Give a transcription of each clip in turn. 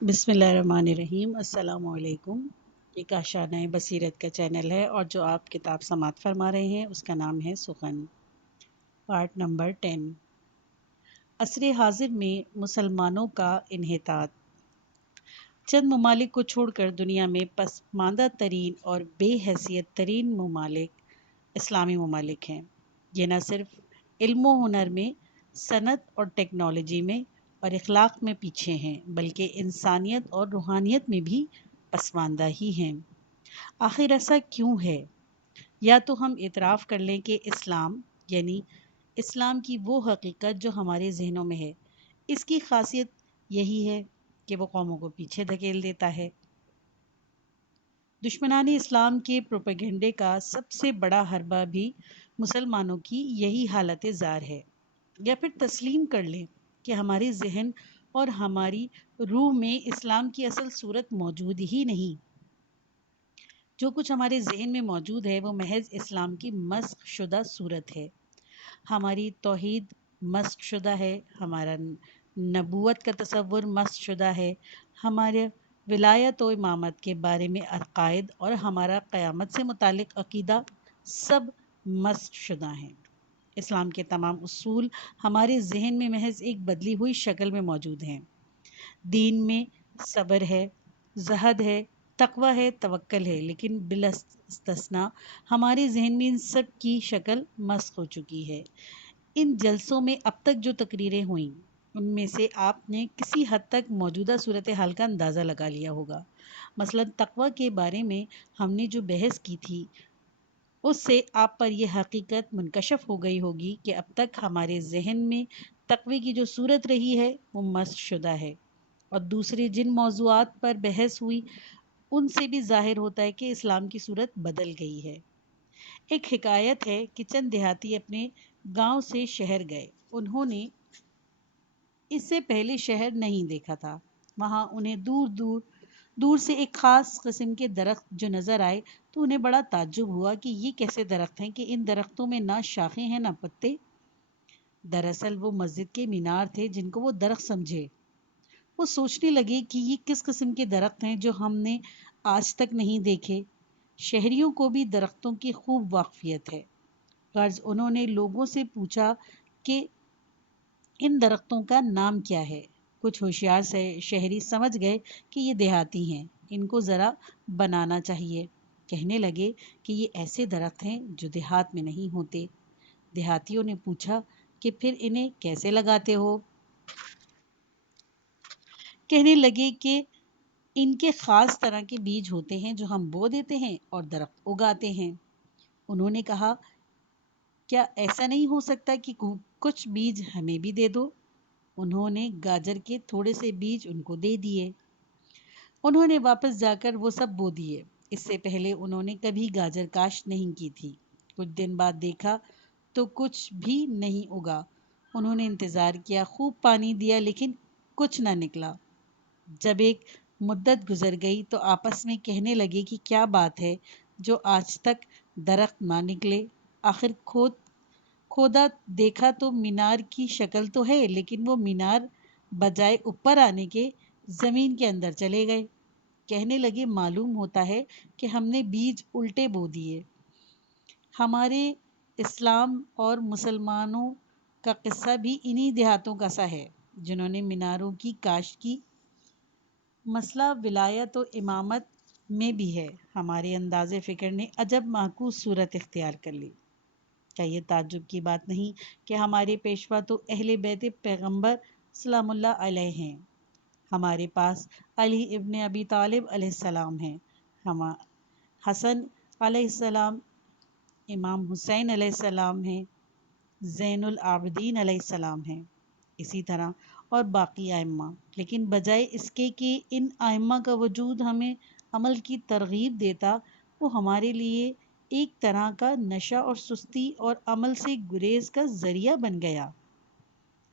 بسم اللہ الرحمن الرحیم۔ السلام علیکم۔ یہ کاشانہ بصیرت کا چینل ہے اور جو آپ کتاب سماعت فرما رہے ہیں اس کا نام ہے سخن، پارٹ نمبر 10۔ عصر حاضر میں مسلمانوں کا انحطاط۔ چند ممالک کو چھوڑ کر دنیا میں پسماندہ ترین اور بے حیثیت ترین ممالک اسلامی ممالک ہیں۔ یہ نہ صرف علم و ہنر میں، صنعت اور ٹیکنالوجی میں اور اخلاق میں پیچھے ہیں، بلکہ انسانیت اور روحانیت میں بھی پسماندہ ہی ہیں۔ آخر ایسا کیوں ہے؟ یا تو ہم اعتراف کر لیں کہ اسلام یعنی اسلام کی وہ حقیقت جو ہمارے ذہنوں میں ہے، اس کی خاصیت یہی ہے کہ وہ قوموں کو پیچھے دھکیل دیتا ہے۔ دشمنان اسلام کے پروپیگنڈے کا سب سے بڑا حربہ بھی مسلمانوں کی یہی حالت زار ہے۔ یا پھر تسلیم کر لیں کہ ہمارے ذہن اور ہماری روح میں اسلام کی اصل صورت موجود ہی نہیں۔ جو کچھ ہمارے ذہن میں موجود ہے وہ محض اسلام کی مسخ شدہ صورت ہے۔ ہماری توحید مسخ شدہ ہے، ہمارا نبوت کا تصور مسخ شدہ ہے، ہمارے ولایت و امامت کے بارے میں عقائد اور ہمارا قیامت سے متعلق عقیدہ سب مسخ شدہ ہیں۔ اسلام کے تمام اصول ہمارے ذہن میں محض ایک بدلی ہوئی شکل میں موجود ہیں۔ دین میں صبر ہے، زہد ہے، تقوی ہے، توکل ہے، لیکن بلا استثناء ہمارے ذہن میں ان سب کی شکل مسخ ہو چکی ہے۔ ان جلسوں میں اب تک جو تقریریں ہوئیں ان میں سے آپ نے کسی حد تک موجودہ صورتحال کا اندازہ لگا لیا ہوگا۔ مثلا تقوی کے بارے میں ہم نے جو بحث کی تھی اس سے آپ پر یہ حقیقت منکشف ہو گئی ہوگی کہ اب تک ہمارے ذہن میں تقوی کی جو صورت رہی ہے وہ مسخ شدہ ہے، اور دوسرے جن موضوعات پر بحث ہوئی ان سے بھی ظاہر ہوتا ہے کہ اسلام کی صورت بدل گئی ہے۔ ایک حکایت ہے کہ چند دیہاتی اپنے گاؤں سے شہر گئے۔ انہوں نے اس سے پہلے شہر نہیں دیکھا تھا۔ وہاں انہیں دور سے ایک خاص قسم کے درخت جو نظر آئے تو انہیں بڑا تعجب ہوا کہ یہ کیسے درخت ہیں کہ ان درختوں میں نہ شاخیں ہیں نہ پتے۔ دراصل وہ مسجد کے مینار تھے جن کو وہ درخت سمجھے۔ وہ سوچنے لگے کہ یہ کس قسم کے درخت ہیں جو ہم نے آج تک نہیں دیکھے۔ شہریوں کو بھی درختوں کی خوب واقفیت ہے۔ غرض انہوں نے لوگوں سے پوچھا کہ ان درختوں کا نام کیا ہے۔ کچھ ہوشیار سے شہری سمجھ گئے کہ یہ دیہاتی ہیں، ان کو ذرا بنانا چاہیے۔ کہنے لگے کہ یہ ایسے درخت ہیں جو دیہات میں نہیں ہوتے۔ دیہاتیوں نے پوچھا کہ پھر انہیں کیسے لگاتے ہو؟ کہنے لگے کہ ان کے خاص طرح کے بیج ہوتے ہیں جو ہم بو دیتے ہیں اور درخت اگاتے ہیں۔ انہوں نے کہا کیا ایسا نہیں ہو سکتا کہ کچھ بیج ہمیں بھی دے دو؟ انہوں نے گاجر کے تھوڑے سے بیج ان کو دے دیے۔ انہوں نے واپس جا کر وہ سب بو دیے۔ اس سے پہلے انہوں نے کبھی گاجر کاشت نہیں کی تھی۔ کچھ دن بعد دیکھا تو کچھ بھی نہیں اگا۔ انہوں نے انتظار کیا، خوب پانی دیا، لیکن کچھ نہ نکلا۔ جب ایک مدت گزر گئی تو آپس میں کہنے لگے کہ کیا بات ہے جو آج تک درخت نہ نکلے۔ آخر کھودا دیکھا تو مینار کی شکل تو ہے، لیکن وہ مینار بجائے اوپر آنے کے زمین کے اندر چلے گئے۔ کہنے لگے معلوم ہوتا ہے کہ ہم نے بیج الٹے بو دیے۔ ہمارے اسلام اور مسلمانوں کا قصہ بھی انہی دیہاتوں کا سا ہے جنہوں نے میناروں کی کاشت کی۔ مسئلہ ولایت و امامت میں بھی ہے۔ ہمارے انداز فکر نے عجب معکوس صورت اختیار کر لی۔ کیا یہ تعجب کی بات نہیں کہ ہمارے پیشوا تو اہل بیت پیغمبر سلام اللہ علیہ ہیں۔ ہمارے پاس علی ابن ابی طالب علیہ السلام ہیں، حسن علیہ السلام، امام حسین علیہ السلام ہیں، زین العابدین علیہ السلام ہیں، اسی طرح اور باقی ائمہ۔ لیکن بجائے اس کے کہ ان ائمہ کا وجود ہمیں عمل کی ترغیب دیتا، وہ ہمارے لیے ایک طرح کا نشہ اور سستی اور عمل سے گریز کا ذریعہ بن گیا۔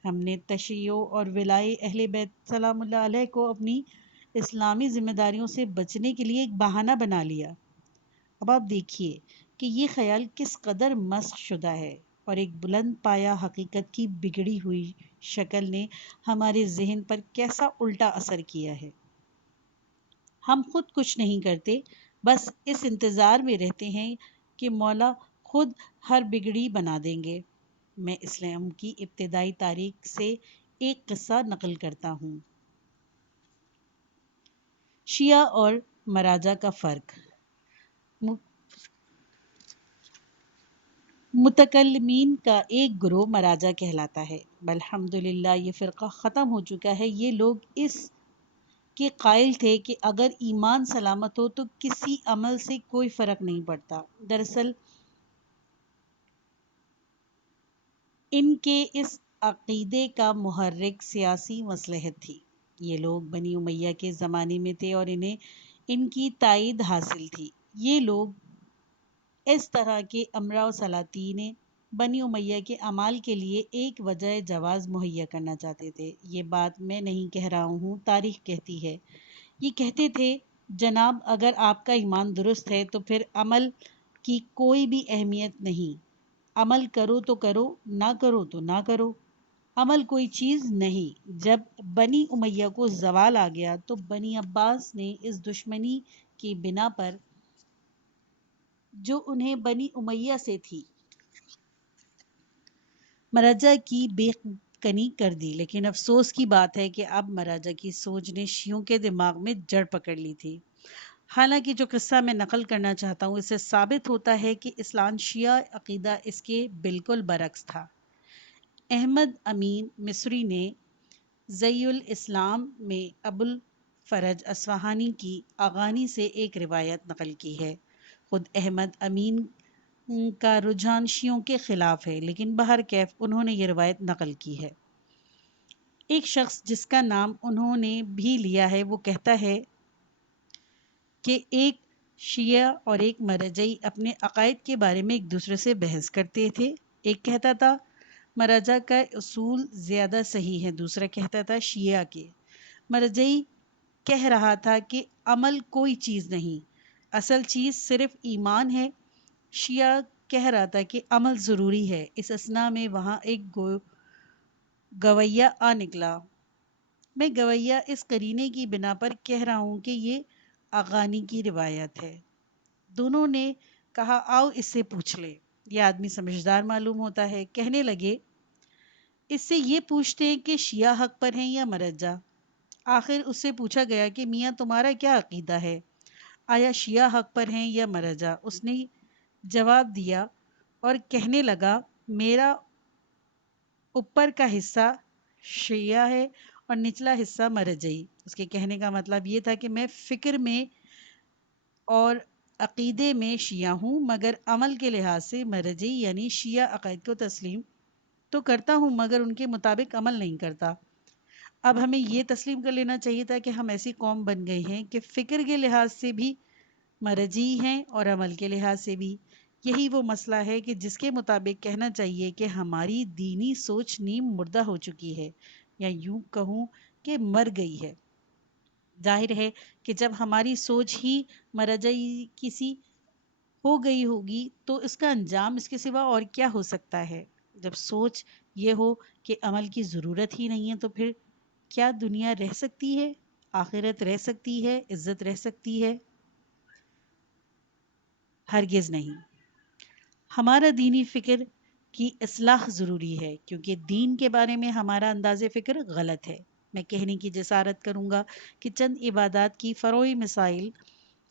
ہم نے تشیع اور ولائے اہل بیت سلام اللہ علیہ کو اپنی اسلامی ذمہ داریوں سے بچنے کے لیے ایک بہانہ بنا لیا۔ اب آپ دیکھیے کہ یہ خیال کس قدر مسخ شدہ ہے، اور ایک بلند پایہ حقیقت کی بگڑی ہوئی شکل نے ہمارے ذہن پر کیسا الٹا اثر کیا ہے۔ ہم خود کچھ نہیں کرتے، بس اس انتظار میں رہتے ہیں کہ مولا خود ہر بگڑی بنا دیں گے۔ میں اسلام کی ابتدائی تاریخ سے ایک قصہ نقل کرتا ہوں۔ شیعہ اور مراجہ کا فرق۔ متکلمین کا ایک گروہ مراجہ کہلاتا ہے۔ الحمدللہ یہ فرقہ ختم ہو چکا ہے۔ یہ لوگ اس کے قائل تھے کہ اگر ایمان سلامت ہو تو کسی عمل سے کوئی فرق نہیں پڑتا۔ دراصل ان کے اس عقیدے کا محرک سیاسی مصلحت تھی۔ یہ لوگ بنی امیہ کے زمانے میں تھے اور انہیں ان کی تائید حاصل تھی۔ یہ لوگ اس طرح کے امراء و سلاطین بنی امیہ کے اعمال کے لیے ایک وجہ جواز مہیا کرنا چاہتے تھے۔ یہ بات میں نہیں کہہ رہا ہوں، تاریخ کہتی ہے۔ یہ کہتے تھے جناب اگر آپ کا ایمان درست ہے تو پھر عمل کی کوئی بھی اہمیت نہیں، عمل کرو تو کرو، نہ کرو تو نہ کرو، عمل کوئی چیز نہیں۔ جب بنی امیہ کو زوال آ گیا تو بنی عباس نے اس دشمنی کی بنا پر جو انہیں بنی امیہ سے تھی مراجہ کی بے کنی کر دی، لیکن افسوس کی بات ہے کہ اب مراجہ کی سوچ نے شیعوں کے دماغ میں جڑ پکڑ لی تھی۔ حالانکہ جو قصہ میں نقل کرنا چاہتا ہوں اس سے ثابت ہوتا ہے کہ اسلام شیعہ عقیدہ اس کے بالکل برعکس تھا۔ احمد امین مصری نے زی الاسلام میں ابو الفرج اصفہانی کی اغانی سے ایک روایت نقل کی ہے۔ خود احمد امین کا رجحان شیعوں کے خلاف ہے، لیکن بہرکیف انہوں نے یہ روایت نقل کی ہے۔ ایک شخص جس کا نام انہوں نے بھی لیا ہے وہ کہتا ہے کہ ایک شیعہ اور ایک مرجعی اپنے عقائد کے بارے میں ایک دوسرے سے بحث کرتے تھے۔ ایک کہتا تھا مرجع کا اصول زیادہ صحیح ہے، دوسرا کہتا تھا شیعہ کے۔ مرجعی کہہ رہا تھا کہ عمل کوئی چیز نہیں، اصل چیز صرف ایمان ہے۔ شیعہ کہہ رہا تھا کہ عمل ضروری ہے۔ اس اثنا میں وہاں ایک گویہ آ نکلا۔ میں گویہ اس قرینے کی بنا پر کہہ رہا ہوں کہ یہ اغانی کی روایت ہے۔ دونوں نے کہا آؤ اس سے پوچھ لے، یہ آدمی سمجھدار معلوم ہوتا ہے۔ کہنے لگے اس سے یہ پوچھتے ہیں کہ شیعہ حق پر ہیں یا مرجع۔ آخر اس سے پوچھا گیا کہ میاں تمہارا کیا عقیدہ ہے، آیا شیعہ حق پر ہیں یا مرجع؟ اس نے جواب دیا اور کہنے لگا میرا اوپر کا حصہ شیعہ ہے اور نچلا حصہ مرجعی۔ اس کے کہنے کا مطلب یہ تھا کہ میں فکر میں اور عقیدے میں شیعہ ہوں، مگر عمل کے لحاظ سے مرجعی یعنی شیعہ عقائد کو تسلیم تو کرتا ہوں مگر ان کے مطابق عمل نہیں کرتا۔ اب ہمیں یہ تسلیم کر لینا چاہیے تھا کہ ہم ایسی قوم بن گئے ہیں کہ فکر کے لحاظ سے بھی مرجعی ہیں اور عمل کے لحاظ سے بھی۔ یہی وہ مسئلہ ہے کہ جس کے مطابق کہنا چاہیے کہ ہماری دینی سوچ نیم مردہ ہو چکی ہے، یا یوں کہوں کہ مر گئی ہے۔ ظاہر ہے کہ جب ہماری سوچ ہی مرجعی کسی ہو گئی ہوگی تو اس کا انجام اس کے سوا اور کیا ہو سکتا ہے؟ جب سوچ یہ ہو کہ عمل کی ضرورت ہی نہیں ہے تو پھر کیا دنیا رہ سکتی ہے، آخرت رہ سکتی ہے، عزت رہ سکتی ہے؟ ہرگز نہیں۔ ہمارا دینی فکر کی اصلاح ضروری ہے، کیونکہ دین کے بارے میں ہمارا انداز فکر غلط ہے۔ میں کہنے کی جسارت کروں گا کہ چند عبادات کی فروعی مسائل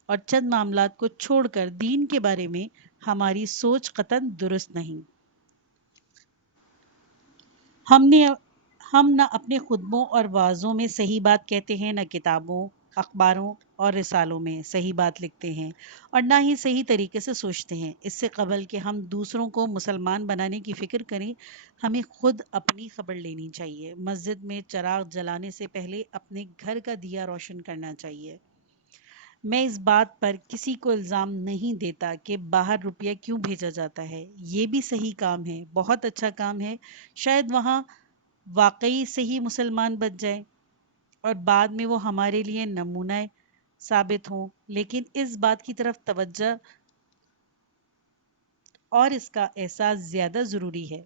اور چند معاملات کو چھوڑ کر دین کے بارے میں ہماری سوچ قطعاً درست نہیں۔ ہم نہ اپنے خطبوں اور وعظوں میں صحیح بات کہتے ہیں، نہ کتابوں، اخباروں اور رسالوں میں صحیح بات لکھتے ہیں، اور نہ ہی صحیح طریقے سے سوچتے ہیں۔ اس سے قبل کہ ہم دوسروں کو مسلمان بنانے کی فکر کریں، ہمیں خود اپنی خبر لینی چاہیے۔ مسجد میں چراغ جلانے سے پہلے اپنے گھر کا دیا روشن کرنا چاہیے۔ میں اس بات پر کسی کو الزام نہیں دیتا کہ باہر روپیہ کیوں بھیجا جاتا ہے، یہ بھی صحیح کام ہے، بہت اچھا کام ہے، شاید وہاں واقعی صحیح مسلمان بچ جائے اور بعد میں وہ ہمارے لیے نمونہ ثابت ہوں، لیکن اس بات کی طرف توجہ اور اس کا احساس زیادہ ضروری ہے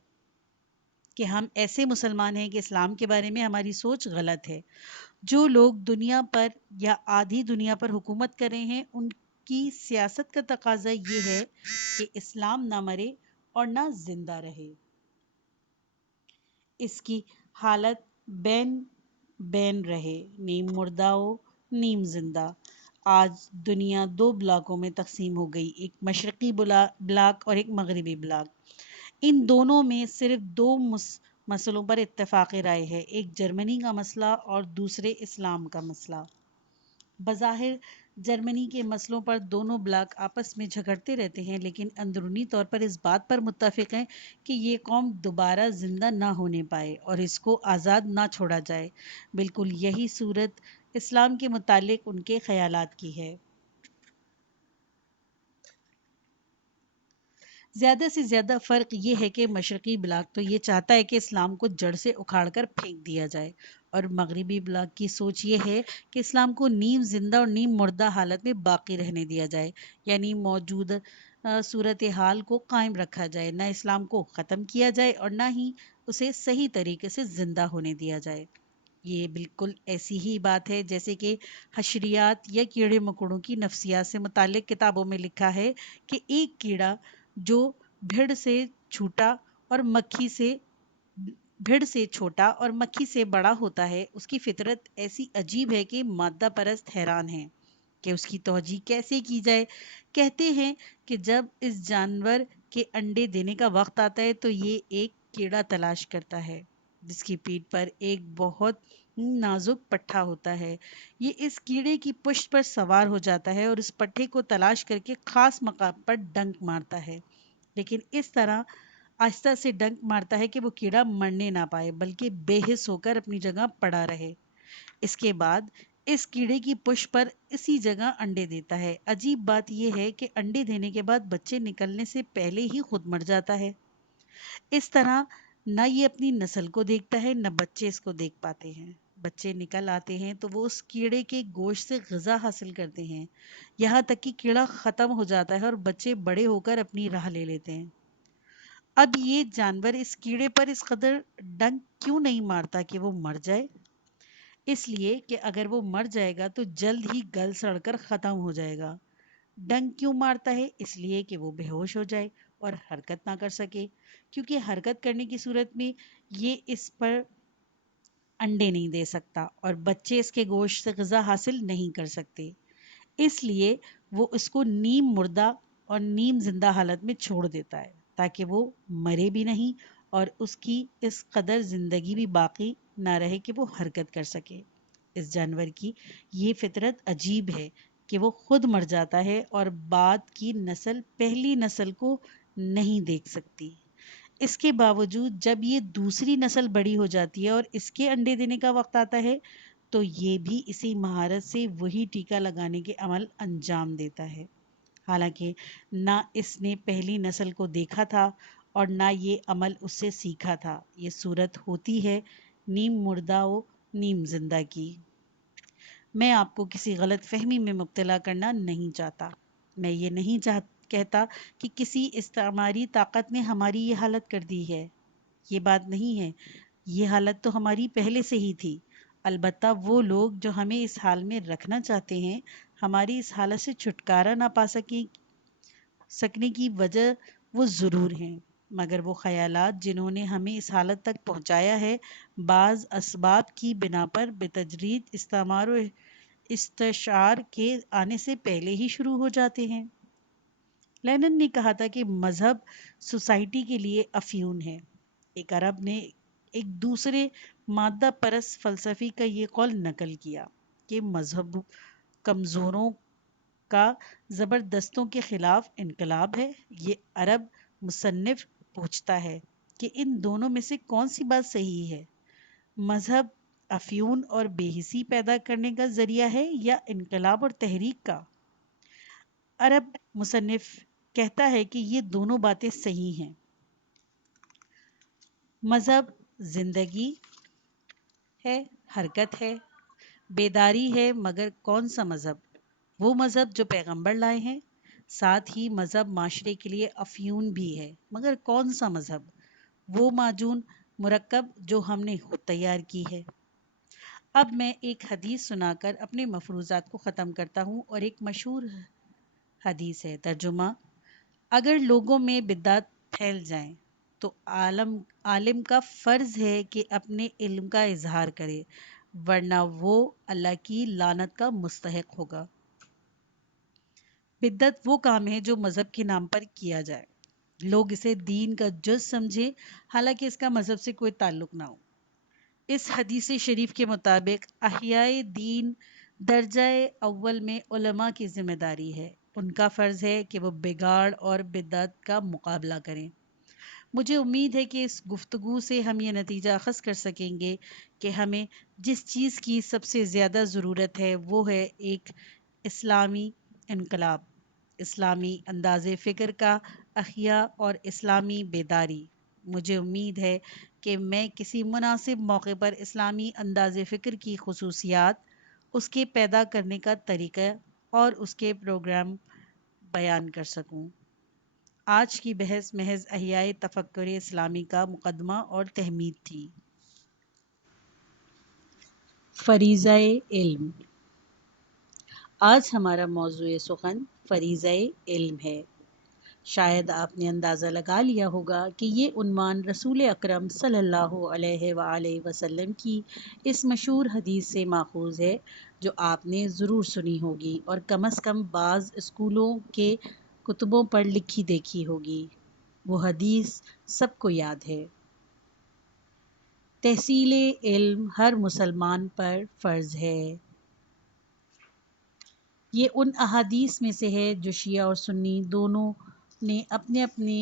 کہ ہم ایسے مسلمان ہیں کہ اسلام کے بارے میں ہماری سوچ غلط ہے. جو لوگ دنیا پر یا آدھی دنیا پر حکومت کر رہے ہیں ان کی سیاست کا تقاضا یہ ہے کہ اسلام نہ مرے اور نہ زندہ رہے. اس کی حالت بین بین رہے، نیم مردہ ہو نیم زندہ. آج دنیا دو بلاکوں میں تقسیم ہو گئی، ایک مشرقی بلاک اور ایک مغربی بلاک. ان دونوں میں صرف دو مسئلوں پر اتفاق رائے ہے، ایک جرمنی کا مسئلہ اور دوسرے اسلام کا مسئلہ. بظاہر جرمنی کے مسئلوں پر دونوں بلاک آپس میں جھگڑتے رہتے ہیں، لیکن اندرونی طور پر اس بات پر متفق ہیں کہ یہ قوم دوبارہ زندہ نہ ہونے پائے اور اس کو آزاد نہ چھوڑا جائے. بالکل یہی صورت اسلام کے متعلق ان کے خیالات کی ہے. زیادہ سے زیادہ فرق یہ ہے کہ مشرقی بلاک تو یہ چاہتا ہے کہ اسلام کو جڑ سے اکھاڑ کر پھینک دیا جائے، اور مغربی بلاک کی سوچ یہ ہے کہ اسلام کو نیم زندہ اور نیم مردہ حالت میں باقی رہنے دیا جائے، یعنی موجود صورتحال کو قائم رکھا جائے، نہ اسلام کو ختم کیا جائے اور نہ ہی اسے صحیح طریقے سے زندہ ہونے دیا جائے. یہ بالکل ایسی ہی بات ہے جیسے کہ حشریات یا کیڑے مکوڑوں کی نفسیات سے متعلق کتابوں میں لکھا ہے کہ ایک کیڑا جو بھیڑ سے چھوٹا اور مکھی سے بھیڑ سے چھوٹا اور مکھی سے بڑا ہوتا ہے، اس کی فطرت ایسی عجیب ہے کہ مادہ پرست حیران ہیں کہ اس کی توجیہ کیسے کی جائے. کہتے ہیں کہ جب اس جانور کے انڈے دینے کا وقت آتا ہے تو یہ ایک کیڑا تلاش کرتا ہے جس کی پیٹھ پر ایک بہت نازک پٹھا ہوتا ہے. یہ اس کیڑے کی پشت پر سوار ہو جاتا ہے اور اس پٹھے کو تلاش کر کے خاص مقام پر ڈنک مارتا ہے، لیکن اس طرح آہستہ سے ڈنک مارتا ہے کہ وہ کیڑا مرنے نہ پائے بلکہ بے حس ہو کر اپنی جگہ پڑا رہے. اس کے بعد اس کیڑے کی پشت پر اسی جگہ انڈے دیتا ہے. عجیب بات یہ ہے کہ انڈے دینے کے بعد بچے نکلنے سے پہلے ہی خود مر جاتا ہے. اس طرح نہ یہ اپنی نسل کو دیکھتا ہے نہ بچے اس کو دیکھ پاتے ہیں. بچے نکل آتے ہیں تو وہ اس کیڑے کے گوشت سے غذا حاصل کرتے ہیں، یہاں تک کہ کیڑا ختم ہو جاتا ہے اور بچے بڑے ہو کر اپنی راہ لے لیتے ہیں. اب یہ جانور اس کیڑے پر اس قدر ڈنک کیوں نہیں مارتا کہ وہ مر جائے؟ اس لیے کہ اگر وہ مر جائے گا تو جلد ہی گل سڑ کر ختم ہو جائے گا. ڈنک کیوں مارتا ہے؟ اس لیے کہ وہ بے ہوش ہو جائے اور حرکت نہ کر سکے، کیونکہ حرکت کرنے کی صورت میں یہ اس پر انڈے نہیں دے سکتا اور بچے اس کے گوشت سے غذا حاصل نہیں کر سکتے. اس لیے وہ اس کو نیم مردہ اور نیم زندہ حالت میں چھوڑ دیتا ہے تاکہ وہ مرے بھی نہیں اور اس کی اس قدر زندگی بھی باقی نہ رہے کہ وہ حرکت کر سکے. اس جانور کی یہ فطرت عجیب ہے کہ وہ خود مر جاتا ہے اور بعد کی نسل پہلی نسل کو نہیں دیکھ سکتی. اس کے باوجود جب یہ دوسری نسل بڑی ہو جاتی ہے اور اس کے انڈے دینے کا وقت آتا ہے تو یہ بھی اسی مہارت سے وہی ٹیکا لگانے کے عمل انجام دیتا ہے، حالانکہ نہ اس نے پہلی نسل کو دیکھا تھا اور نہ یہ عمل اس سے سیکھا تھا. یہ صورت ہوتی ہے نیم مردہ و نیم زندہ کی. میں آپ کو کسی غلط فہمی میں مبتلا کرنا نہیں چاہتا. میں یہ نہیں کہتا کہ کسی استعماری طاقت نے ہماری یہ حالت کر دی ہے. یہ بات نہیں ہے. یہ حالت تو ہماری پہلے سے ہی تھی. البتہ وہ لوگ جو ہمیں اس حال میں رکھنا چاہتے ہیں ہماری اس حالت سے چھٹکارا نہ پا سکنے کی وجہ وہ ضرور ہیں، مگر وہ خیالات جنہوں نے ہمیں اس حالت تک پہنچایا ہے بعض اسباب کی بنا پر بتدریج استعمار و استشعار کے آنے سے پہلے ہی شروع ہو جاتے ہیں. لینن نے کہا تھا کہ مذہب سوسائٹی کے لیے افیون ہے. ایک عرب نے ایک دوسرے مادہ پرست فلسفی کا یہ قول نقل کیا کہ مذہب کمزوروں کا زبردستوں کے خلاف انقلاب ہے. یہ عرب مصنف پوچھتا ہے کہ ان دونوں میں سے کون سی بات صحیح ہے؟ مذہب افیون اور بے حسی پیدا کرنے کا ذریعہ ہے یا انقلاب اور تحریک کا؟ عرب مصنف کہتا ہے کہ یہ دونوں باتیں صحیح ہیں. مذہب زندگی ہے، حرکت ہے، بیداری ہے، مگر کون سا مذہب؟ وہ مذہب جو پیغمبر لائے ہیں. ساتھ ہی مذہب معاشرے کے لیے افیون بھی ہے، مگر کون سا مذہب؟ وہ معجون مرکب جو ہم نے خود تیار کی ہے۔ اب میں ایک حدیث سنا کر اپنے مفروضات کو ختم کرتا ہوں، اور ایک مشہور حدیث ہے۔ ترجمہ: اگر لوگوں میں بدعت پھیل جائیں تو عالم کا فرض ہے کہ اپنے علم کا اظہار کرے، ورنہ وہ اللہ کی لعنت کا مستحق ہوگا۔ بدعت وہ کام ہے جو مذہب کے نام پر کیا جائے، لوگ اسے دین کا جز سمجھے، حالانکہ اس کا مذہب سے کوئی تعلق نہ ہو۔ اس حدیث شریف کے مطابق احیاء دین درجہ اول میں علماء کی ذمہ داری ہے۔ ان کا فرض ہے کہ وہ بگاڑ اور بدعت کا مقابلہ کریں۔ مجھے امید ہے کہ اس گفتگو سے ہم یہ نتیجہ اخذ کر سکیں گے کہ ہمیں جس چیز کی سب سے زیادہ ضرورت ہے وہ ہے ایک اسلامی انقلاب، اسلامی انداز فکر کا احیا اور اسلامی بیداری۔ مجھے امید ہے کہ میں کسی مناسب موقع پر اسلامی انداز فکر کی خصوصیات، اس کے پیدا کرنے کا طریقہ اور اس کے پروگرام بیان کر سکوں۔ آج کی بحث محض احیاء تفکر اسلامی کا مقدمہ اور تہمید تھی۔ فریضہ علم۔ آج ہمارا موضوع سخن فریضہ علم ہے۔ شاید آپ نے اندازہ لگا لیا ہوگا کہ یہ عنوان رسول اکرم صلی اللہ علیہ وآلہ وسلم کی اس مشہور حدیث سے ماخوذ ہے، جو آپ نے ضرور سنی ہوگی اور کم از کم بعض اسکولوں کے کتبوں پر لکھی دیکھی ہوگی۔ وہ حدیث سب کو یاد ہے: تحصیل علم ہر مسلمان پر فرض ہے۔ یہ ان احادیث میں سے ہے جو شیعہ اور سنی دونوں نے اپنے اپنے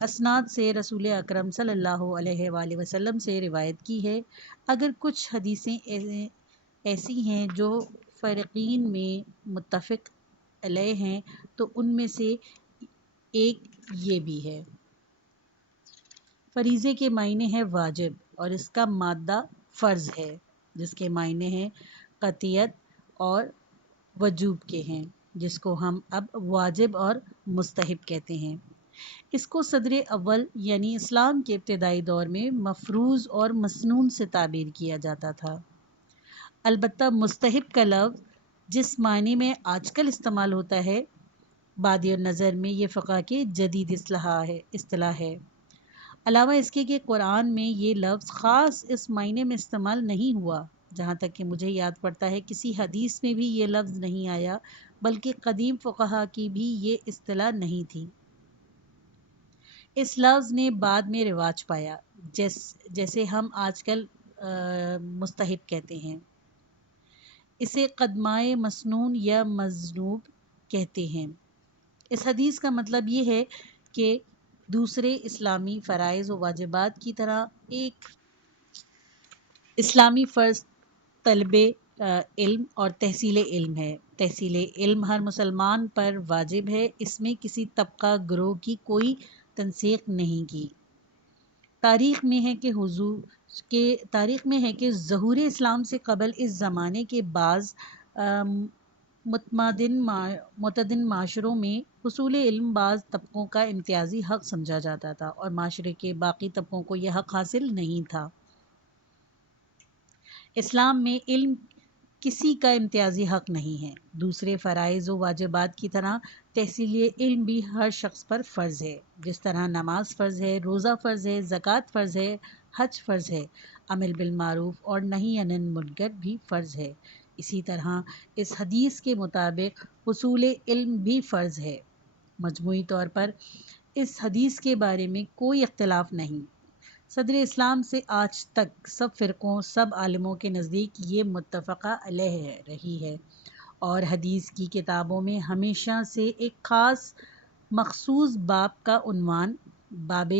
اسناد سے رسول اکرم صلی اللہ علیہ وآلہ وسلم سے روایت کی ہے۔ اگر کچھ حدیثیں ایسی ہیں جو فریقین میں متفق علیہ ہیں تو ان میں سے ایک یہ بھی ہے۔ فریضے کے معنی ہے واجب، اور اس کا مادہ فرض ہے، جس کے معنی ہیں قطعیت اور وجوب کے ہیں، جس کو ہم اب واجب اور مستحب کہتے ہیں۔ اس کو صدر اول یعنی اسلام کے ابتدائی دور میں مفروض اور مسنون سے تعبیر کیا جاتا تھا۔ البتہ مستحب کا لفظ جس معنی میں آج کل استعمال ہوتا ہے، بادی النظر میں یہ فقہ کی جدید اصطلاح ہے۔ علاوہ اس کے کہ قرآن میں یہ لفظ خاص اس معنی میں استعمال نہیں ہوا، جہاں تک کہ مجھے یاد پڑتا ہے کسی حدیث میں بھی یہ لفظ نہیں آیا، بلکہ قدیم فقہا کی بھی یہ اصطلاح نہیں تھی۔ اس لفظ نے بعد میں رواج پایا، جیسے ہم آج کل مستحب کہتے ہیں۔ اسے قدمائے مسنون یا مذنوب کہتے ہیں۔ اس حدیث کا مطلب یہ ہے کہ دوسرے اسلامی فرائض و واجبات کی طرح ایک اسلامی فرض طلب علم اور تحصیل علم ہے۔ تحصیل علم ہر مسلمان پر واجب ہے، اس میں کسی طبقہ گروہ کی کوئی تنسیق نہیں کی۔ تاریخ میں ہے کہ ظہور اسلام سے قبل اس زمانے کے بعض متمدن معاشروں میں حصول علم بعض طبقوں کا امتیازی حق سمجھا جاتا تھا، اور معاشرے کے باقی طبقوں کو یہ حق حاصل نہیں تھا۔ اسلام میں علم کسی کا امتیازی حق نہیں ہے۔ دوسرے فرائض و واجبات کی طرح تحصیل علم بھی ہر شخص پر فرض ہے، جس طرح نماز فرض ہے، روزہ فرض ہے، زکوٰۃ فرض ہے، حج فرض ہے، امر بالمعروف اور نہی عن المنکر بھی فرض ہے۔ اسی طرح اس حدیث کے مطابق حصول علم بھی فرض ہے۔ مجموعی طور پر اس حدیث کے بارے میں کوئی اختلاف نہیں۔ صدر اسلام سے آج تک سب فرقوں، سب عالموں کے نزدیک یہ متفقہ علیہ رہی ہے، اور حدیث کی کتابوں میں ہمیشہ سے ایک خاص مخصوص باب کا عنوان باب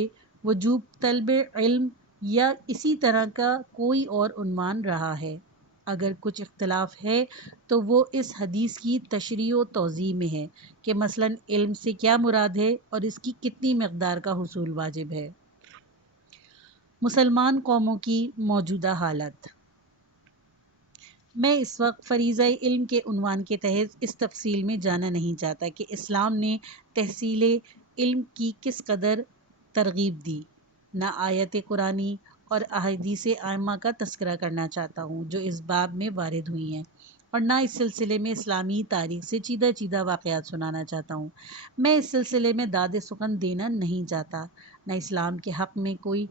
وجوب طلب علم یا اسی طرح کا کوئی اور عنوان رہا ہے۔ اگر کچھ اختلاف ہے تو وہ اس حدیث کی تشریح و توضیح میں ہے کہ مثلاً علم سے کیا مراد ہے اور اس کی کتنی مقدار کا حصول واجب ہے۔ مسلمان قوموں کی موجودہ حالت۔ میں اس وقت فریضہ علم کے عنوان کے تحت اس تفصیل میں جانا نہیں چاہتا کہ اسلام نے تحصیل علم کی کس قدر ترغیب دی۔ نہ آیت قرآنی اور احادیث عامہ کا تذکرہ کرنا چاہتا ہوں جو اس باب میں وارد ہوئی ہیں، اور نہ اس سلسلے میں اسلامی تاریخ سے چیدہ چیدہ واقعات سنانا چاہتا ہوں۔ میں اس سلسلے میں داد سخن دینا نہیں چاہتا، نہ اسلام کے حق میں کوئی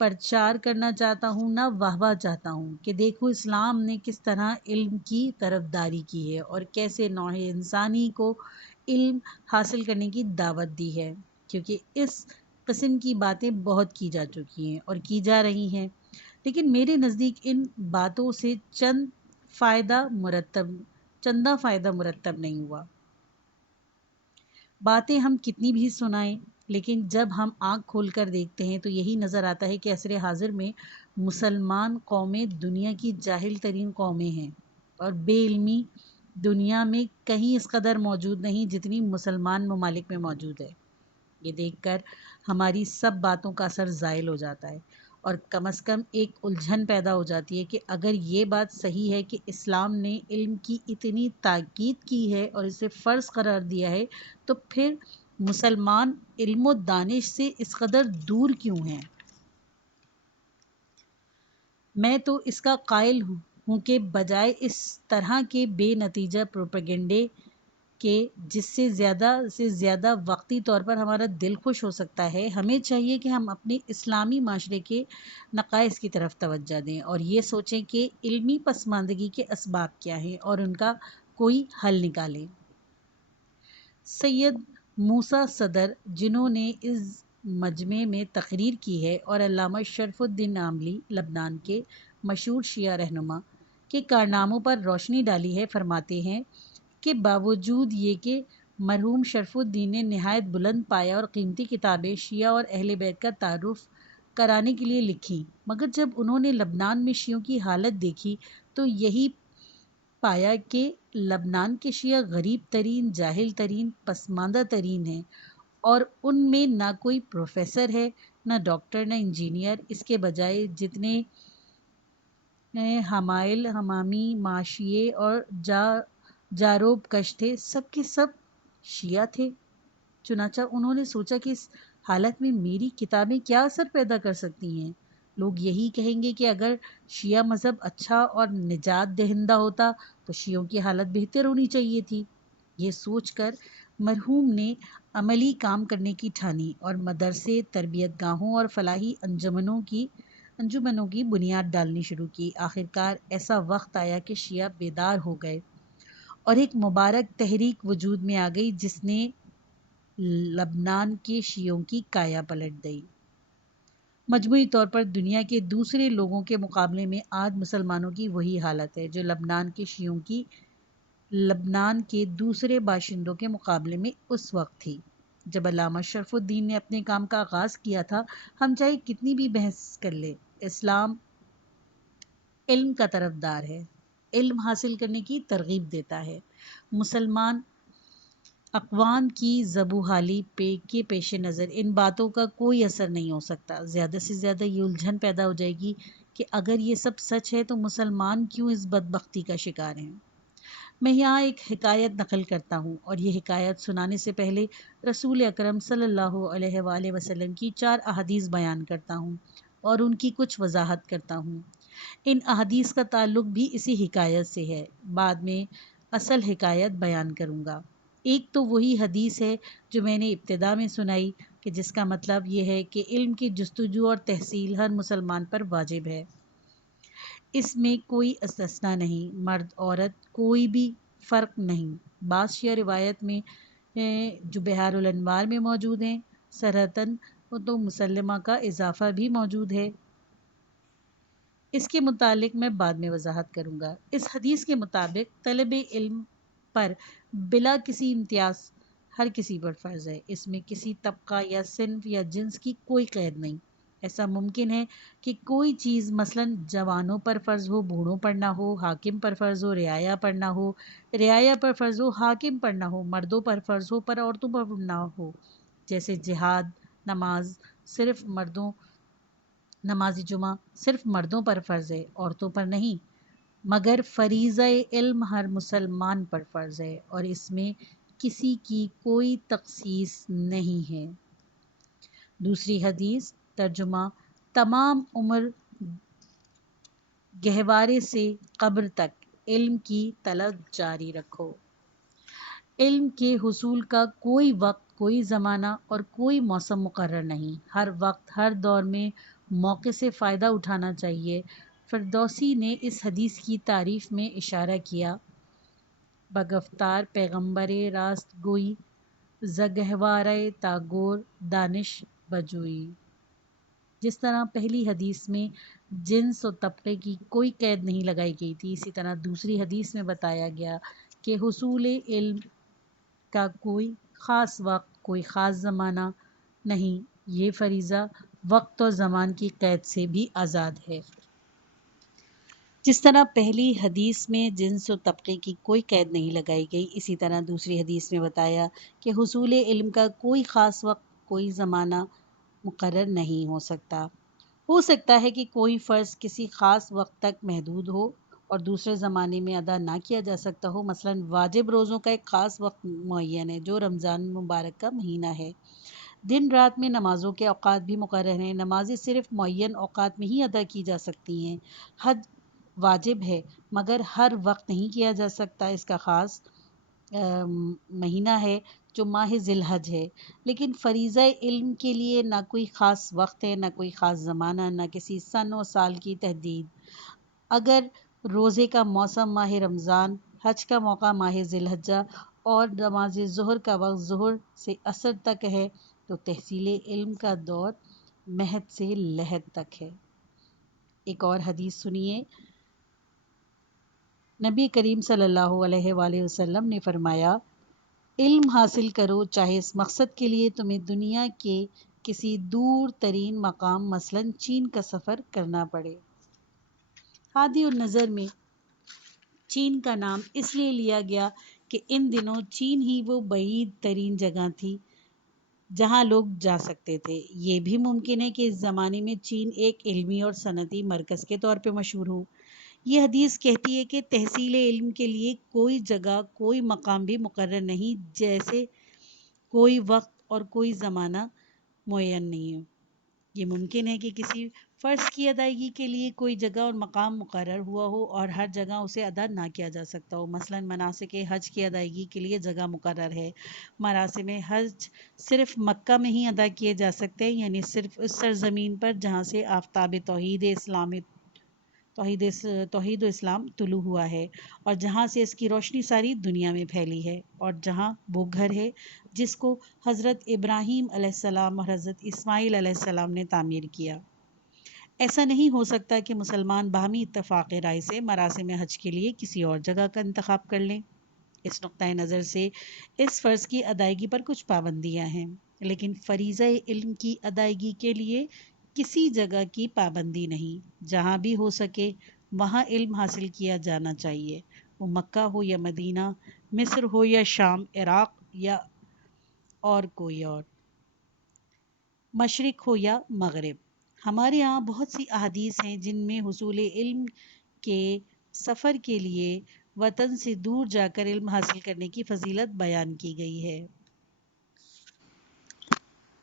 پرچار کرنا چاہتا ہوں، نہ واہ واہ چاہتا ہوں کہ دیکھو اسلام نے کس طرح علم کی طرفداری کی ہے اور کیسے نوع انسانی کو علم حاصل کرنے کی دعوت دی ہے، کیونکہ اس قسم کی باتیں بہت کی جا چکی ہیں اور کی جا رہی ہیں، لیکن میرے نزدیک ان باتوں سے چندہ فائدہ مرتب نہیں ہوا۔ باتیں ہم کتنی بھی سنائیں، لیکن جب ہم آنکھ کھول کر دیکھتے ہیں تو یہی نظر آتا ہے کہ عصر حاضر میں مسلمان قومیں دنیا کی جاہل ترین قومیں ہیں، اور بے علمی دنیا میں کہیں اس قدر موجود نہیں جتنی مسلمان ممالک میں موجود ہے۔ یہ دیکھ کر ہماری سب باتوں کا اثر زائل ہو جاتا ہے، اور کم از کم ایک الجھن پیدا ہو جاتی ہے کہ اگر یہ بات صحیح ہے کہ اسلام نے علم کی اتنی تاکید کی ہے اور اسے فرض قرار دیا ہے، تو پھر مسلمان علم و دانش سے اس قدر دور کیوں ہیں؟ میں تو اس کا قائل ہوں کہ بجائے اس طرح کے بے نتیجہ پروپیگنڈے کہ جس سے زیادہ وقتی طور پر ہمارا دل خوش ہو سکتا ہے، ہمیں چاہیے کہ ہم اپنے اسلامی معاشرے کے نقائص کی طرف توجہ دیں اور یہ سوچیں کہ علمی پسماندگی کے اسباب کیا ہیں اور ان کا کوئی حل نکالیں۔ سید موسیٰ صدر، جنہوں نے اس مجمع میں تقریر کی ہے، اور علامہ شرف الدین عاملی، لبنان کے مشہور شیعہ رہنما، کے کارناموں پر روشنی ڈالی ہے، فرماتے ہیں کہ باوجود یہ کہ مرحوم شرف الدین نے نہایت بلند پایہ اور قیمتی کتابیں شیعہ اور اہل بیت کا تعارف کرانے کے لیے لکھی، مگر جب انہوں نے لبنان میں شیعوں کی حالت دیکھی تو یہی پایا کہ لبنان کے شیعہ غریب ترین، جاہل ترین، پسماندہ ترین ہیں، اور ان میں نہ کوئی پروفیسر ہے، نہ ڈاکٹر، نہ انجینئر، اس کے بجائے جتنے حمائل، حمامی، معاشیے اور جاروب کش تھے، سب کے سب شیعہ تھے۔ چنانچہ انہوں نے سوچا کہ اس حالت میں میری کتابیں کیا اثر پیدا کر سکتی ہیں؟ لوگ یہی کہیں گے کہ اگر شیعہ مذہب اچھا اور نجات دہندہ ہوتا تو شیعوں کی حالت بہتر ہونی چاہیے تھی۔ یہ سوچ کر مرحوم نے عملی کام کرنے کی ٹھانی اور مدرسے، تربیت گاہوں اور فلاحی انجمنوں کی بنیاد ڈالنی شروع کی۔ آخرکار ایسا وقت آیا کہ شیعہ بیدار ہو گئے اور ایک مبارک تحریک وجود میں آ گئی جس نے لبنان کے شیعوں کی کایا پلٹ دی۔ مجموعی طور پر دنیا کے دوسرے لوگوں کے مقابلے میں آج مسلمانوں کی وہی حالت ہے جو لبنان کے شیعوں کی لبنان کے دوسرے باشندوں کے مقابلے میں اس وقت تھی جب علامہ شرف الدین نے اپنے کام کا آغاز کیا تھا۔ ہم چاہے کتنی بھی بحث کر لیں، اسلام علم کا طرفدار ہے، علم حاصل کرنے کی ترغیب دیتا ہے۔ مسلمان اقوام کی زبوں کے پیش نظر ان باتوں کا کوئی اثر نہیں ہو سکتا۔ زیادہ سے زیادہ یہ الجھن پیدا ہو جائے گی کہ اگر یہ سب سچ ہے تو مسلمان کیوں اس بدبختی کا شکار ہیں۔ میں یہاں ایک حکایت نقل کرتا ہوں، اور یہ حکایت سنانے سے پہلے رسول اکرم صلی اللہ علیہ وآلہ وسلم کی 4 احادیث بیان کرتا ہوں اور ان کی کچھ وضاحت کرتا ہوں۔ ان احادیث کا تعلق بھی اسی حکایت سے ہے، بعد میں اصل حکایت بیان کروں گا۔ ایک تو وہی حدیث ہے جو میں نے ابتدا میں سنائی کہ جس کا مطلب یہ ہے کہ علم کی جستجو اور تحصیل ہر مسلمان پر واجب ہے، اس میں کوئی استثناء نہیں، مرد عورت کوئی بھی فرق نہیں۔ بعض شیعہ روایت میں جو بحار الانوار میں موجود ہیں صراحتاً تو مسلمہ کا اضافہ بھی موجود ہے، اس کے متعلق میں بعد میں وضاحت کروں گا۔ اس حدیث کے مطابق طلب علم پر بلا کسی امتیاز ہر کسی پر فرض ہے، اس میں کسی طبقہ یا صنف یا جنس کی کوئی قید نہیں۔ ایسا ممکن ہے کہ کوئی چیز مثلاً جوانوں پر فرض ہو، بوڑھوں پر نہ ہو، حاکم پر فرض ہو، رعایا پر نہ ہو، رعایا پر فرض ہو، حاکم پر نہ ہو، مردوں پر فرض ہو پر عورتوں پر نہ ہو، جیسے جہاد، نماز جمعہ صرف مردوں پر فرض ہے، عورتوں پر نہیں، مگر فریضہ علم ہر مسلمان پر فرض ہے اور اس میں کسی کی کوئی تخصیص نہیں ہے۔ دوسری حدیث ترجمہ: تمام عمر گہوارے سے قبر تک علم کی طلب جاری رکھو۔ علم کے حصول کا کوئی وقت، کوئی زمانہ اور کوئی موسم مقرر نہیں۔ ہر وقت، ہر دور میں موقع سے فائدہ اٹھانا چاہیے۔ فردوسی نے اس حدیث کی تعریف میں اشارہ کیا: بگفتار پیغمبر راست گوئی، ز گہوارۂ تاگور دانش بجوئی۔ جس طرح پہلی حدیث میں جنس و طبقے کی کوئی قید نہیں لگائی گئی تھی، اسی طرح دوسری حدیث میں بتایا گیا کہ حصول علم کا کوئی خاص وقت، کوئی خاص زمانہ نہیں، یہ فریضہ وقت اور زمان کی قید سے بھی آزاد ہے۔ جس طرح پہلی حدیث میں جنس و طبقے کی کوئی قید نہیں لگائی گئی، اسی طرح دوسری حدیث میں بتایا کہ حصول علم کا کوئی خاص وقت، کوئی زمانہ مقرر نہیں ہو سکتا ہے کہ کوئی فرض کسی خاص وقت تک محدود ہو اور دوسرے زمانے میں ادا نہ کیا جا سکتا ہو۔ مثلاً واجب روزوں کا ایک خاص وقت معین ہے، جو رمضان مبارک کا مہینہ ہے۔ دن رات میں نمازوں کے اوقات بھی مقرر ہیں، نمازیں صرف معین اوقات میں ہی ادا کی جا سکتی ہیں۔ حج واجب ہے مگر ہر وقت نہیں کیا جا سکتا، اس کا خاص مہینہ ہے جو ماہ ذی الحج ہے۔ لیکن فریضہ علم کے لیے نہ کوئی خاص وقت ہے، نہ کوئی خاص زمانہ، نہ کسی سن و سال کی تحدید۔ اگر روزے کا موسم ماہ رمضان، حج کا موقع ماہ ذی الحجہ اور نماز ظہر کا وقت ظہر سے عصر تک ہے تو تحصیل علم کا دور مہد سے لحد تک ہے۔ ایک اور حدیث سنیے۔ نبی کریم صلی اللہ علیہ وآلہ وسلم نے فرمایا: علم حاصل کرو، چاہے اس مقصد کے لیے تمہیں دنیا کے کسی دور ترین مقام مثلاً چین کا سفر کرنا پڑے۔ ہادی النظر میں چین کا نام اس لیے لیا گیا کہ ان دنوں چین ہی وہ بعید ترین جگہ تھی جہاں لوگ جا سکتے تھے۔ یہ بھی ممکن ہے کہ اس زمانے میں چین ایک علمی اور صنعتی مرکز کے طور پہ مشہور ہو۔ یہ حدیث کہتی ہے کہ تحصیل علم کے لیے کوئی جگہ، کوئی مقام بھی مقرر نہیں، جیسے کوئی وقت اور کوئی زمانہ معین نہیں ہے۔ یہ ممکن ہے کہ کسی فرض کی ادائیگی کے لیے کوئی جگہ اور مقام مقرر ہوا ہو اور ہر جگہ اسے ادا نہ کیا جا سکتا ہو۔ مثلاً مناسک حج کی ادائیگی کے لیے جگہ مقرر ہے۔ مراسم حج صرف مکہ میں ہی ادا کیے جا سکتے ہیں، یعنی صرف اس سرزمین پر جہاں سے آفتاب توحید و اسلام طلوع ہوا ہے اور جہاں سے اس کی روشنی ساری دنیا میں پھیلی ہے، اور جہاں وہ گھر ہے جس کو حضرت ابراہیم علیہ السلام اور حضرت اسماعیل علیہ السلام نے تعمیر کیا۔ ایسا نہیں ہو سکتا کہ مسلمان باہمی اتفاق رائے سے مراسم حج کے لیے کسی اور جگہ کا انتخاب کر لیں۔ اس نقطۂ نظر سے اس فرض کی ادائیگی پر کچھ پابندیاں ہیں، لیکن فریضہ علم کی ادائیگی کے لیے کسی جگہ کی پابندی نہیں۔ جہاں بھی ہو سکے وہاں علم حاصل کیا جانا چاہیے، وہ مکہ ہو یا مدینہ، مصر ہو یا شام، عراق یا اور کوئی اور، مشرق ہو یا مغرب۔ ہمارے ہاں بہت سی احادیث ہیں جن میں حصول علم کے سفر کے لیے وطن سے دور جا کر علم حاصل کرنے کی فضیلت بیان کی گئی ہے۔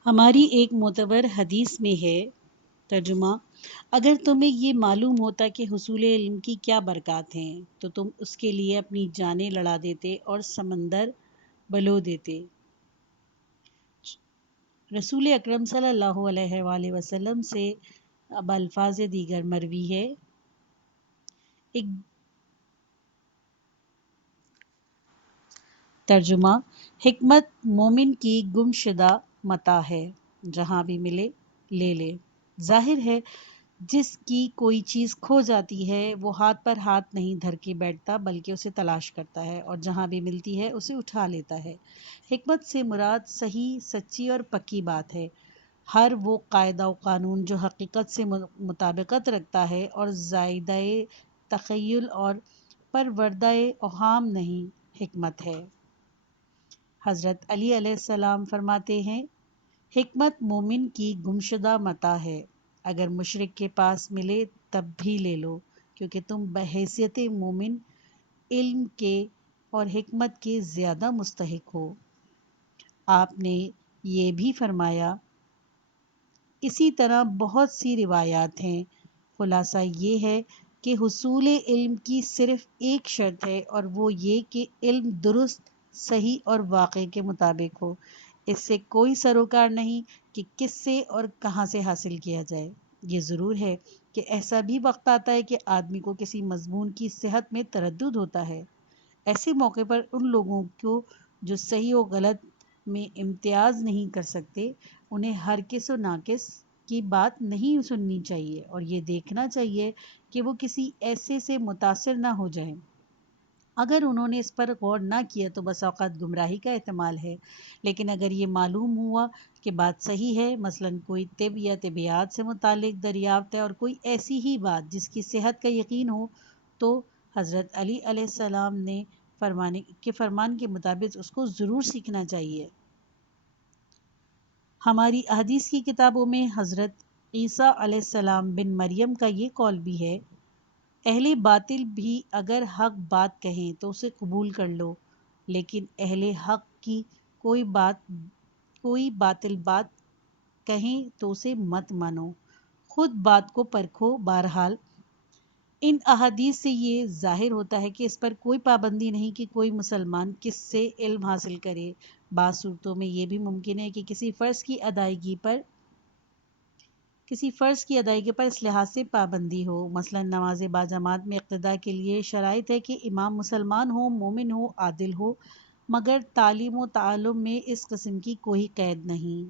ہماری ایک معتبر حدیث میں ہے، ترجمہ: اگر تمہیں یہ معلوم ہوتا کہ حصول علم کی کیا برکات ہیں تو تم اس کے لیے اپنی جانیں لڑا دیتے اور سمندر بلو دیتے۔ رسول اکرم صلی اللہ علیہ وآلہ وسلم سے بالفاظ دیگر مروی ہے۔ ایک ترجمہ: حکمت مومن کی گم شدہ متاع ہے، جہاں بھی ملے لے لے۔ ظاہر ہے جس کی کوئی چیز کھو جاتی ہے وہ ہاتھ پر ہاتھ نہیں دھر کے بیٹھتا بلکہ اسے تلاش کرتا ہے، اور جہاں بھی ملتی ہے اسے اٹھا لیتا ہے۔ حکمت سے مراد صحیح، سچی اور پکی بات ہے۔ ہر وہ قاعدہ و قانون جو حقیقت سے مطابقت رکھتا ہے اور زائدہ تخیل اور پروردہ اوہام نہیں، حکمت ہے۔ حضرت علی علیہ السلام فرماتے ہیں: حکمت مومن کی گمشدہ متاع ہے، اگر مشرک کے پاس ملے تب بھی لے لو، کیونکہ تم بحیثیت مومن علم کے اور حکمت کے زیادہ مستحق ہو۔ آپ نے یہ بھی فرمایا: اسی طرح بہت سی روایات ہیں۔ خلاصہ یہ ہے کہ حصول علم کی صرف ایک شرط ہے، اور وہ یہ کہ علم درست، صحیح اور واقع کے مطابق ہو۔ اس سے کوئی سروکار نہیں کہ کس سے اور کہاں سے حاصل کیا جائے۔ یہ ضرور ہے کہ ایسا بھی وقت آتا ہے کہ آدمی کو کسی مضمون کی صحت میں تردد ہوتا ہے۔ ایسے موقع پر ان لوگوں کو جو صحیح و غلط میں امتیاز نہیں کر سکتے، انہیں ہرگز و ناقص کی بات نہیں سننی چاہیے، اور یہ دیکھنا چاہیے کہ وہ کسی ایسے سے متاثر نہ ہو جائیں۔ اگر انہوں نے اس پر غور نہ کیا تو بس اوقات گمراہی کا احتمال ہے، لیکن اگر یہ معلوم ہوا کہ بات صحیح ہے، مثلاً کوئی طب یا طبیعیات سے متعلق دریافت ہے اور کوئی ایسی ہی بات جس کی صحت کا یقین ہو، تو حضرت علی علیہ السلام نے فرمان کے مطابق اس کو ضرور سیکھنا چاہیے۔ ہماری احادیث کی کتابوں میں حضرت عیسیٰ علیہ السلام بن مریم کا یہ قول بھی ہے، اہل باطل بھی اگر حق بات کہیں تو اسے قبول کر لو، لیکن اہل حق کی کوئی باطل بات کہیں تو اسے مت مانو، خود بات کو پرکھو۔ بہرحال ان احادیث سے یہ ظاہر ہوتا ہے کہ اس پر کوئی پابندی نہیں کہ کوئی مسلمان کس سے علم حاصل کرے۔ بعض صورتوں میں یہ بھی ممکن ہے کہ کسی فرض کی ادائیگی پر اس لحاظ سے پابندی ہو، مثلا نماز باجماعت میں اقتداء کے لیے شرائط ہے کہ امام مسلمان ہو، مومن ہو، عادل ہو، مگر تعلیم و تعلم میں اس قسم کی کوئی قید نہیں۔